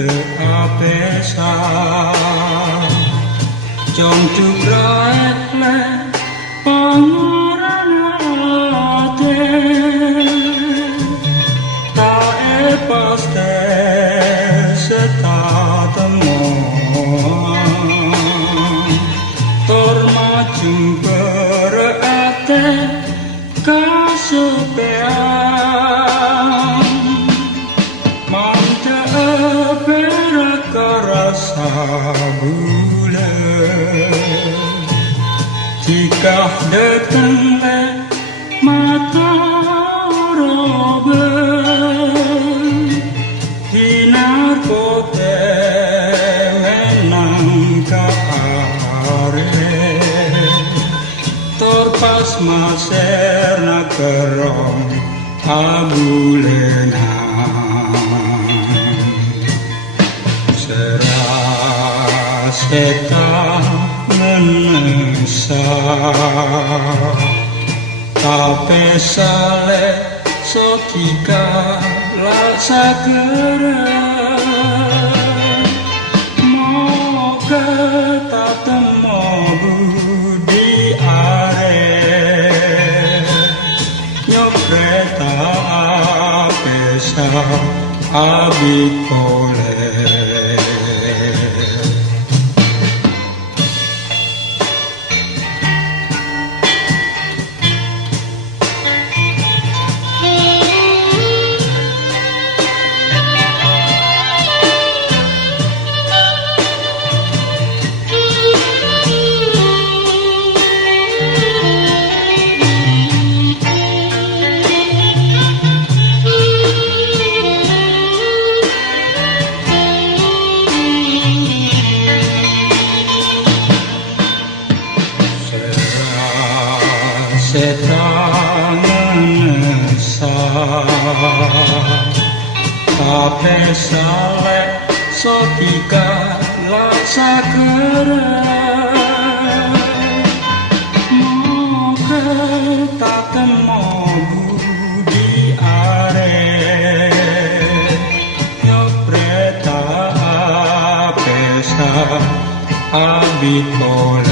le apesa trong chuk raet le pangorangate ta e paste setatamo torma jumperate kasepean mante rasa bulan jika datang mata robe hinar kote menang kaare torpas maser na kerong abulena Seta menesa tape sale sotika lasa kera moga tatemo budi are nyopreta apesa abikole Setan menesa tape sale sotika lasa kera moga tatemo budi are nyopreta apesa abikole